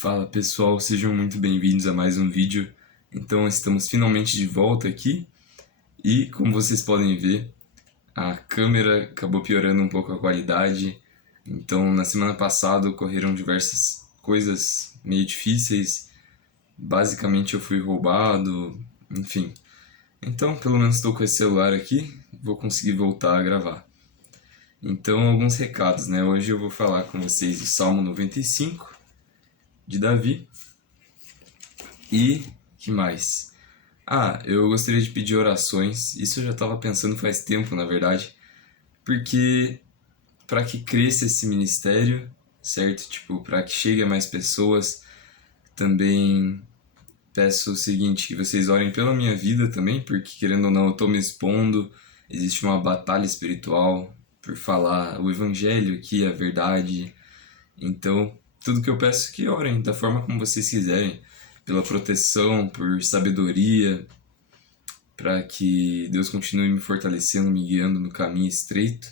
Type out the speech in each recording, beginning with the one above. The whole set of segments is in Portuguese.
Fala pessoal, sejam muito bem-vindos a mais um vídeo. Então estamos finalmente de volta aqui e como vocês podem ver, a câmera acabou piorando um pouco a qualidade. Então na semana passada ocorreram diversas coisas meio difíceis. Basicamente eu fui roubado, enfim. Então pelo menos estou com esse celular aqui, vou conseguir voltar a gravar. Então alguns recados, né? Hoje eu vou falar com vocês do Salmo 95 de Davi. E que mais? Eu gostaria de pedir orações. Isso eu já estava pensando faz tempo, na verdade, porque para que cresça esse ministério, certo? Tipo, para que chegue a mais pessoas, também peço o seguinte, que vocês orem pela minha vida também, porque querendo ou não, eu estou me expondo, existe uma batalha espiritual por falar o evangelho aqui, a verdade. Então, tudo que eu peço é que orem da forma como vocês quiserem, pela proteção, por sabedoria, para que Deus continue me fortalecendo, me guiando no caminho estreito,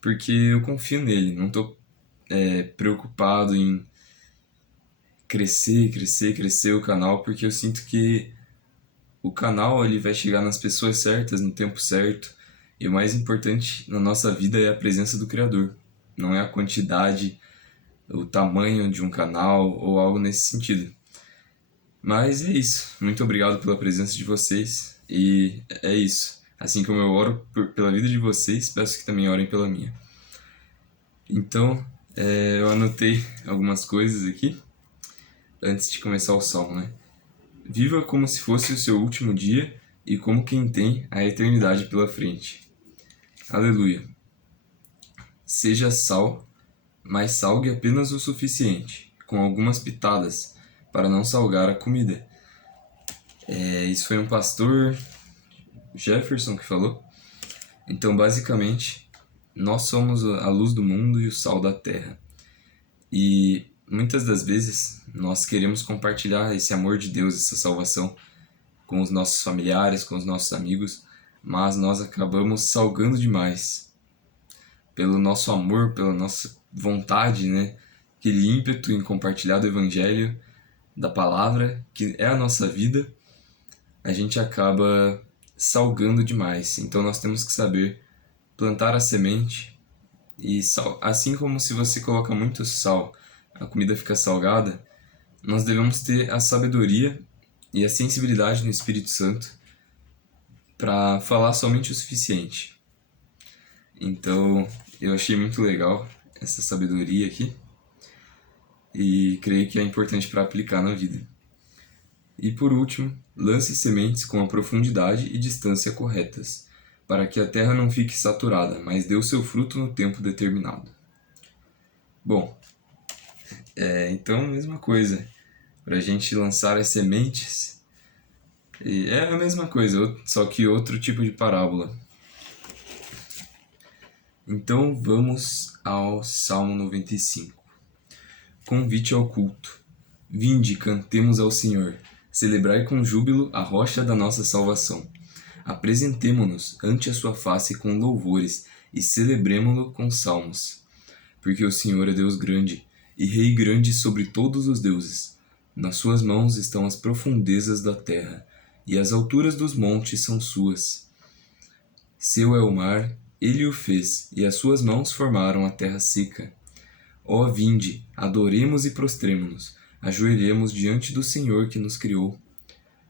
porque eu confio nele, não estou preocupado em crescer o canal, porque eu sinto que o canal ele vai chegar nas pessoas certas, no tempo certo, e o mais importante na nossa vida é a presença do Criador, não é a quantidade, o tamanho de um canal ou algo nesse sentido. Mas é isso. Muito obrigado pela presença de vocês. E é isso. Assim como eu oro pela vida de vocês, peço que também orem pela minha. Então, eu anotei algumas coisas aqui antes de começar o salmo, né? Viva como se fosse o seu último dia e como quem tem a eternidade pela frente. Aleluia. Seja sal, mas salgue apenas o suficiente, com algumas pitadas, para não salgar a comida. Isso foi um pastor, Jefferson, que falou. Então, basicamente, nós somos a luz do mundo e o sal da terra. E muitas das vezes nós queremos compartilhar esse amor de Deus, essa salvação, com os nossos familiares, com os nossos amigos, mas nós acabamos salgando demais. Pelo nosso amor, pela nossa vontade, né? Aquele ímpeto em compartilhar do Evangelho, da palavra, que é a nossa vida, a gente acaba salgando demais. Então nós temos que saber plantar a semente e sal. Assim como se você coloca muito sal, a comida fica salgada, nós devemos ter a sabedoria e a sensibilidade no Espírito Santo para falar somente o suficiente. Então, eu achei muito legal essa sabedoria aqui e creio que é importante para aplicar na vida. E por último, lance sementes com a profundidade e distância corretas, para que a terra não fique saturada, mas dê o seu fruto no tempo determinado. Bom, então mesma coisa, para a gente lançar as sementes, e é a mesma coisa, só que outro tipo de parábola. Então vamos ao Salmo 95. Convite ao culto. Vinde, cantemos ao Senhor. Celebrai com júbilo a rocha da nossa salvação. Apresentemo-nos ante a sua face com louvores e celebremo-lo com salmos. Porque o Senhor é Deus grande e Rei grande sobre todos os deuses. Nas suas mãos estão as profundezas da terra, e as alturas dos montes são suas. Seu é o mar, ele o fez, e as suas mãos formaram a terra seca. Ó, vinde, adoremos e prostremo-nos, ajoelhemos diante do Senhor que nos criou.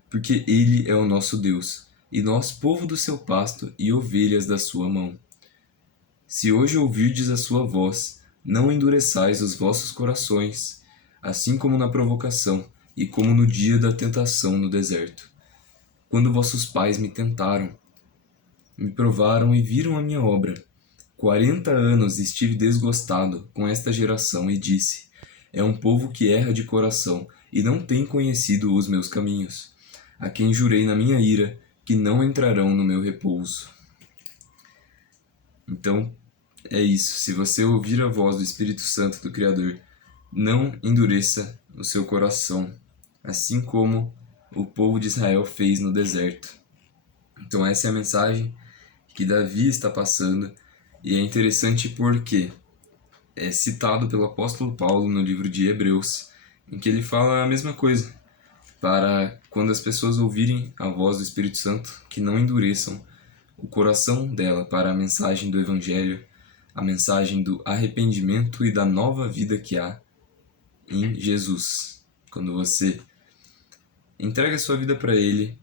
Porque ele é o nosso Deus, e nós povo do seu pasto e ovelhas da sua mão. Se hoje ouvirdes a sua voz, não endureçais os vossos corações, assim como na provocação e como no dia da tentação no deserto. Quando vossos pais me tentaram, me provaram e viram a minha obra. 40 anos estive desgostado com esta geração e disse: é um povo que erra de coração e não tem conhecido os meus caminhos, a quem jurei na minha ira que não entrarão no meu repouso. Então, é isso. Se você ouvir a voz do Espírito Santo do Criador, não endureça o seu coração, assim como o povo de Israel fez no deserto. Então essa é a mensagem que Davi está passando, e é interessante porque é citado pelo apóstolo Paulo no livro de Hebreus. em que ele fala a mesma coisa, para quando as pessoas ouvirem a voz do Espírito Santo, que não endureçam o coração dela para a mensagem do Evangelho, a mensagem do arrependimento e da nova vida que há em Jesus. Quando você entrega a sua vida para Ele,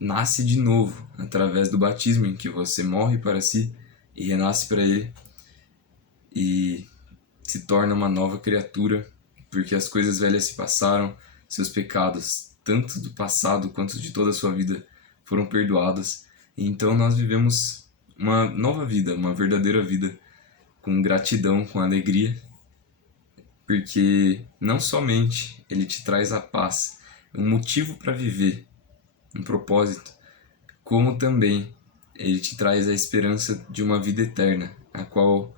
nasce de novo através do batismo em que você morre para si e renasce para Ele e se torna uma nova criatura, porque as coisas velhas se passaram, seus pecados, tanto do passado quanto de toda a sua vida, foram perdoados. E então nós vivemos uma nova vida, uma verdadeira vida, com gratidão, com alegria, porque não somente Ele te traz a paz, um motivo para viver, um propósito, como também Ele te traz a esperança de uma vida eterna, a qual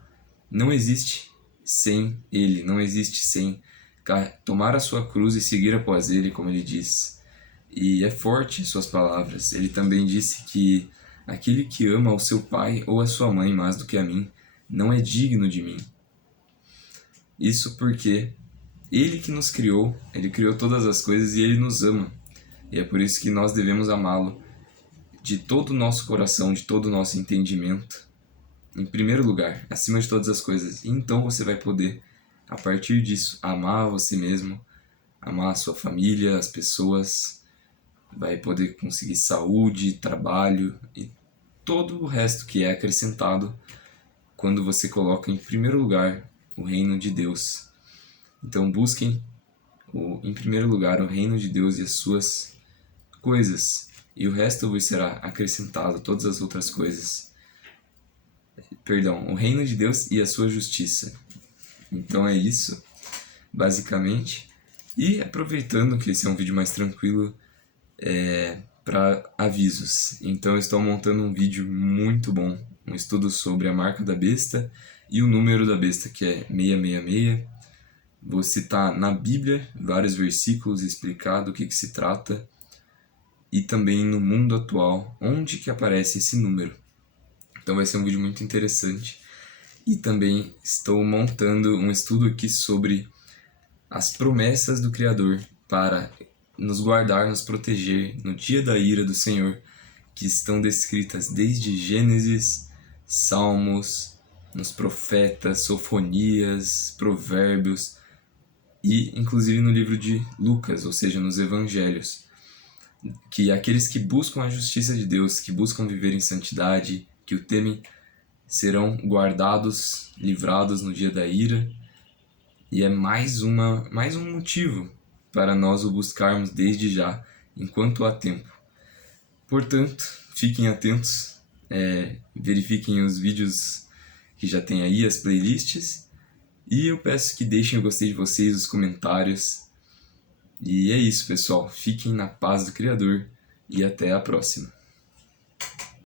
não existe sem Ele, não existe sem tomar a sua cruz e seguir após Ele, como Ele diz. E é forte suas palavras. Ele também disse que aquele que ama ao seu pai ou a sua mãe mais do que a mim, não é digno de mim. Isso porque Ele que nos criou, Ele criou todas as coisas e Ele nos ama. E é por isso que nós devemos amá-lo de todo o nosso coração, de todo o nosso entendimento, em primeiro lugar, acima de todas as coisas. E então você vai poder, a partir disso, amar você mesmo, amar a sua família, as pessoas, vai poder conseguir saúde, trabalho e todo o resto que é acrescentado quando você coloca em primeiro lugar o reino de Deus. Então busquem em primeiro lugar o reino de Deus e as suas coisas, e o resto vos será acrescentado, todas as outras coisas. Perdão, o reino de Deus e a sua justiça. Então é isso, basicamente. E aproveitando que esse é um vídeo mais tranquilo, para avisos. Então eu estou montando um vídeo muito bom, um estudo sobre a marca da besta e o número da besta, que é 666. Vou citar na Bíblia vários versículos explicando o que se trata, e também no mundo atual, onde que aparece esse número. Então vai ser um vídeo muito interessante. E também estou montando um estudo aqui sobre as promessas do Criador para nos guardar, nos proteger no dia da ira do Senhor, que estão descritas desde Gênesis, Salmos, nos profetas, Sofonias, Provérbios e inclusive no livro de Lucas, ou seja, nos Evangelhos, que aqueles que buscam a justiça de Deus, que buscam viver em santidade, que o temem, serão guardados, livrados no dia da ira, e é mais um motivo para nós o buscarmos desde já, enquanto há tempo. Portanto, fiquem atentos, verifiquem os vídeos que já tem aí, as playlists, e eu peço que deixem o gostei de vocês, os comentários. E é isso, pessoal. Fiquem na paz do Criador e até a próxima.